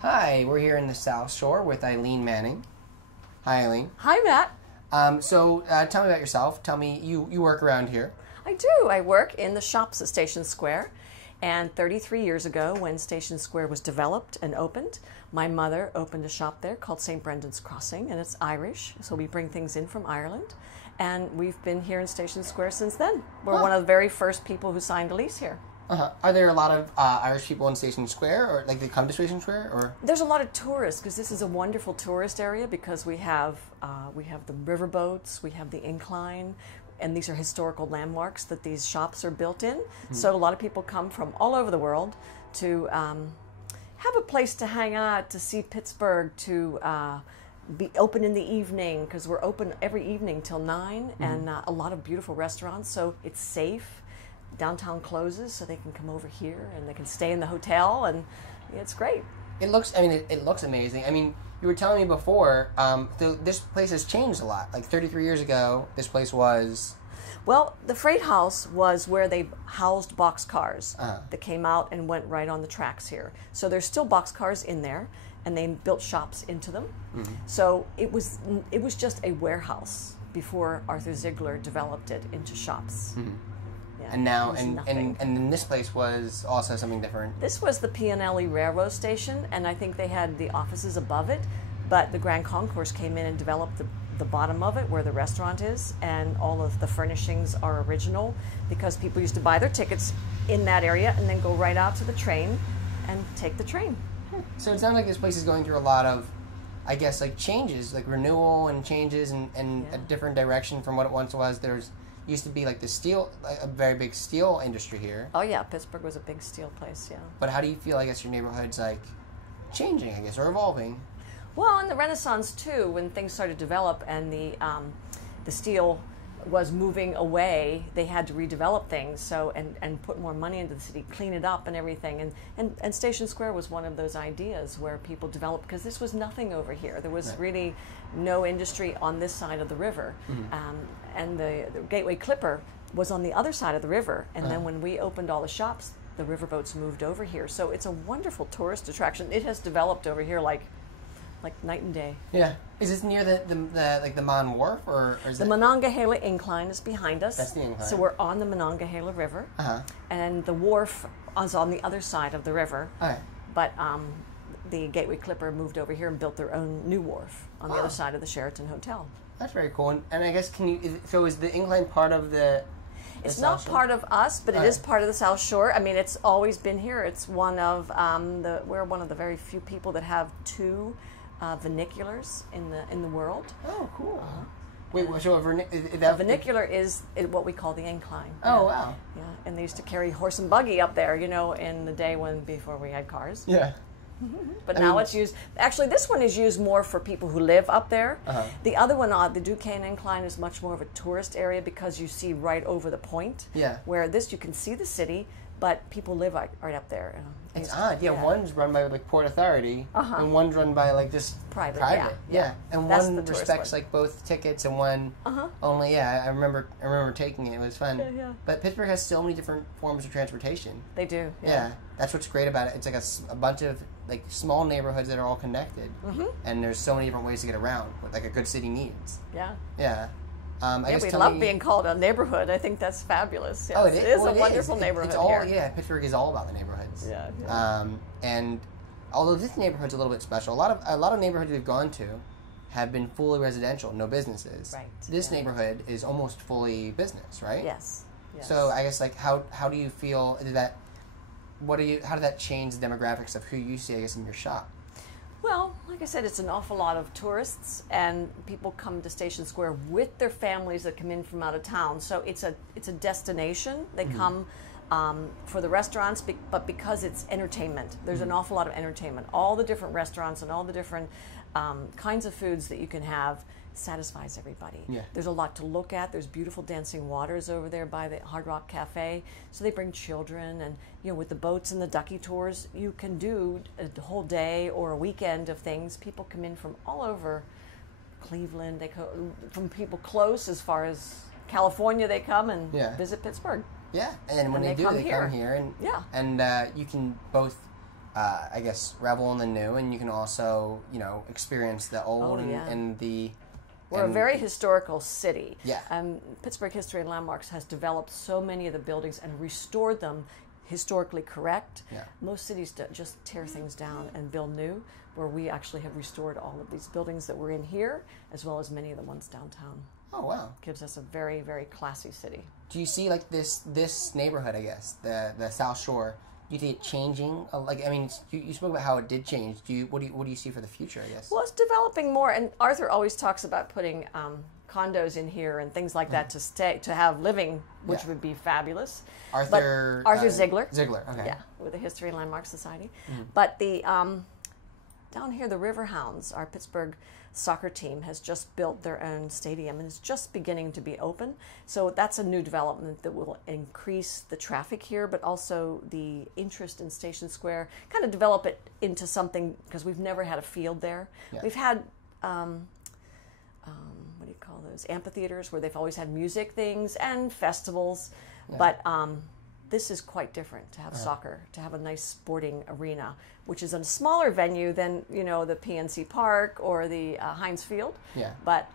Hi, we're here in the South Shore with Eileen Manning. Hi, Eileen. Hi, Matt. So tell me about yourself. Tell me, you work around here. I do. I work in the shops at Station Square. And 33 years ago, when Station Square was developed and opened, my mother opened a shop there called St. Brendan's Crossing, and it's Irish, so we bring things in from Ireland. And we've been here in Station Square since then. We're one of the very first people who signed a lease here. Are there a lot of Irish people in Station Square, or like they come to Station Square, or? There's a lot of tourists because this is a wonderful tourist area because we have the riverboats, we have the incline, and these are historical landmarks that these shops are built in. Mm-hmm. So a lot of people come from all over the world to have a place to hang out, to see Pittsburgh, to be open in the evening because we're open every evening till 9, mm-hmm. and a lot of beautiful restaurants. So it's safe. Downtown closes, so they can come over here and they can stay in the hotel, and it's great. It looks amazing. I mean, you were telling me before, this place has changed a lot. Like 33 years ago, this place was... Well, the freight house was where they housed boxcars that came out and went right on the tracks here. So there's still boxcars in there, and they built shops into them. Mm-hmm. So it was just a warehouse before Arthur Ziegler developed it into shops. Mm-hmm. Yeah, and now, and then this place was also something different. This was the P&L Railroad Station, and I think they had the offices above it, but the Grand Concourse came in and developed the bottom of it where the restaurant is, and all of the furnishings are original because people used to buy their tickets in that area and then go right out to the train and take the train. So it sounds like this place is going through a lot of, I guess, like changes, like renewal and changes and a different direction from what it once was. There's used to be like the steel, like a very big steel industry here. Oh yeah, Pittsburgh was a big steel place, yeah. But how do you feel, I guess, your neighborhood's like changing, I guess, or evolving? Well, in the Renaissance too, when things started to develop and the steel was moving away, they had to redevelop things, so and put more money into the city, clean it up and everything. And Station Square was one of those ideas where people developed, because this was nothing over here. There was really no industry on this side of the river. Mm-hmm. And the Gateway Clipper was on the other side of the river. And then when we opened all the shops, the riverboats moved over here. So it's a wonderful tourist attraction. It has developed over here like night and day. Yeah. Is this near the Mon Wharf, or is the Monongahela Incline is behind us? That's the incline. So we're on the Monongahela River, and the wharf is on the other side of the river. Okay. But the Gateway Clipper moved over here and built their own new wharf on the other side of the Sheraton Hotel. That's very cool. And I guess is the incline part of the? It's not part of us, but it is part of the South Shore. I mean, it's always been here. It's one of we're one of the very few people that have two vernaculars in the world. Oh, cool. Wait, so a vernacular is what we call the incline. Oh, wow. Yeah, and they used to carry horse and buggy up there, in the day before we had cars. Yeah. But now it's used. Actually, this one is used more for people who live up there. The other one, the Duquesne Incline, is much more of a tourist area because you see right over the point. Yeah. Where this, you can see the city, but people live right up there. It's odd. Yeah, one's run by like Port Authority, and one's run by like just private. Yeah. And that's one respects like both tickets, and one only. Yeah, I remember taking it. It was fun. Yeah. But Pittsburgh has so many different forms of transportation. They do. Yeah. That's what's great about it. It's like a bunch of like small neighborhoods that are all connected, and there's so many different ways to get around, what like a good city needs. Yeah. Yeah. We love being called a neighborhood. I think that's fabulous. Yes. It is a wonderful neighborhood here. Yeah, Pittsburgh is all about the neighborhoods. Yeah. And although this neighborhood's a little bit special, a lot of neighborhoods we've gone to have been fully residential, no businesses. Right. This neighborhood is almost fully business, right? Yes. So I guess like how do you feel how did that change the demographics of who you see, I guess, in your shop? Well, like I said, it's an awful lot of tourists, and people come to Station Square with their families that come in from out of town. So it's a destination. They come for the restaurants, but because it's entertainment, there's an awful lot of entertainment. All the different restaurants and all the different kinds of foods that you can have satisfies everybody. Yeah. There's a lot to look at. There's beautiful dancing waters over there by the Hard Rock Cafe. So they bring children, and with the boats and the ducky tours, you can do a whole day or a weekend of things. People come in from all over Cleveland. They from people close as far as California. They come and visit Pittsburgh. Yeah, and when they do, they come here, and you can both I guess, revel in the new, and you can also, experience the old and the... We're a very historical city. Yeah. Pittsburgh History and Landmarks has developed so many of the buildings and restored them historically correct. Yeah. Most cities just tear things down and build new, where we actually have restored all of these buildings that we're in here, as well as many of the ones downtown. Oh, wow. Gives us a very, very classy city. Do you see, like, this neighborhood, I guess, the South Shore, do you see it changing? You spoke about how it did change. What do you see for the future, I guess? Well, it's developing more, and Arthur always talks about putting condos in here and things like that to have living, which would be fabulous. Arthur Ziegler. Ziegler, okay. Yeah, with the History and Landmark Society. But the down here, the Riverhounds, our Pittsburgh soccer team, has just built their own stadium and is just beginning to be open. So that's a new development that will increase the traffic here, but also the interest in Station Square, kind of develop it into something, because we've never had a field there. Yeah. We've had, what do you call those, amphitheaters, where they've always had music things and festivals, but this is quite different to have soccer, to have a nice sporting arena, which is a smaller venue than the PNC Park or the Heinz Field. Yeah. But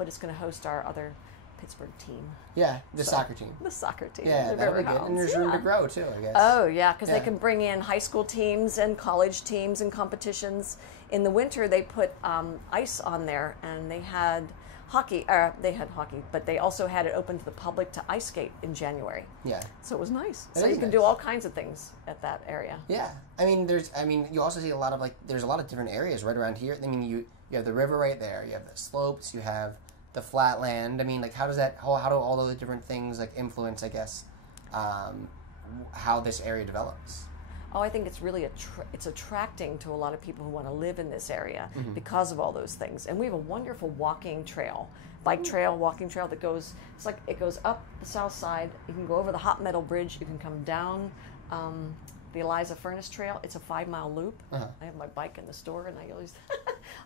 it's going to host our other Pittsburgh team. Yeah, soccer team. The soccer team. Yeah, that'll be good. And there's room to grow too, I guess. Oh yeah, because they can bring in high school teams and college teams and competitions. In the winter, they put ice on there, and they had hockey. But they also had it open to the public to ice skate in January. Yeah. So it was nice. So you can do all kinds of things at that area. Yeah. You also see a lot of, there's a lot of different areas right around here. You have the river right there. You have the slopes. You have the flat land. How do all those different things, influence, I guess, how this area develops? Oh, I think it's really it's attracting to a lot of people who want to live in this area because of all those things. And we have a wonderful walking trail, bike trail, walking trail that goes. It goes up the south side. You can go over the Hot Metal Bridge. You can come down the Eliza Furnace Trail. It's a 5-mile loop. I have my bike in the store, and I always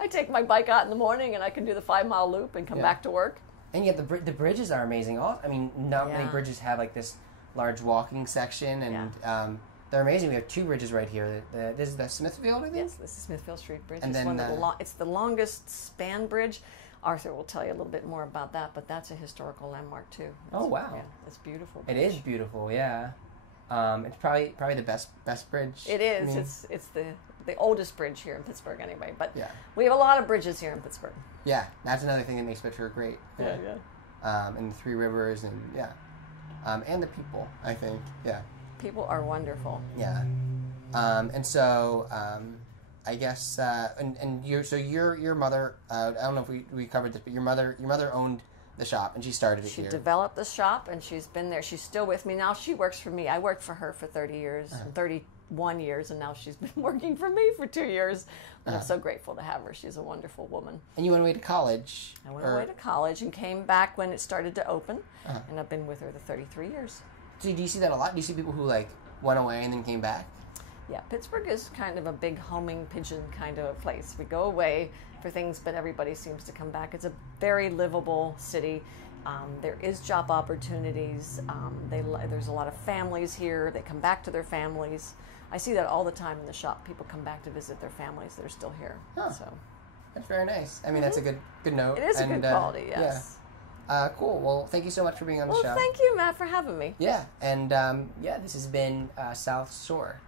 I take my bike out in the morning, and I can do the 5-mile loop and come back to work. And yet the bridges are amazing. Not many bridges have this large walking section, and they're amazing. We have 2 bridges right here. This is the Smithfield, I think? Yes, this is Smithfield Street Bridge. And it's the longest span bridge. Arthur will tell you a little bit more about that, but that's a historical landmark too. Wow. Yeah, it's beautiful bridge. It is beautiful, yeah. It's probably the best bridge. It is. It's the oldest bridge here in Pittsburgh anyway. But we have a lot of bridges here in Pittsburgh. Yeah, that's another thing that makes Pittsburgh great. Yeah. And the 3 rivers, and the people, I think. Yeah. People are wonderful. Yeah. And so I guess your mother, I don't know if we covered this, but your mother owned the shop, and she started it here. She developed the shop, and she's been there. She's still with me now. She works for me. I worked for her for 30 years, 31 years, and now she's been working for me for 2 years. And I'm so grateful to have her. She's a wonderful woman. And you went away to college? I went away to college and came back when it started to open, and I've been with her the 33 years. So do you see that a lot? Do you see people who went away and then came back? Yeah, Pittsburgh is kind of a big homing pigeon kind of place. We go away for things, but everybody seems to come back. It's a very livable city. There is job opportunities. There's a lot of families here. They come back to their families. I see that all the time in the shop. People come back to visit their families that are still here. Huh. So that's very nice. That's a good note. It is a good quality, yes. Yeah. Cool. Well, thank you so much for being on the show. Well, thank you, Matt, for having me. Yeah, and this has been South Shore.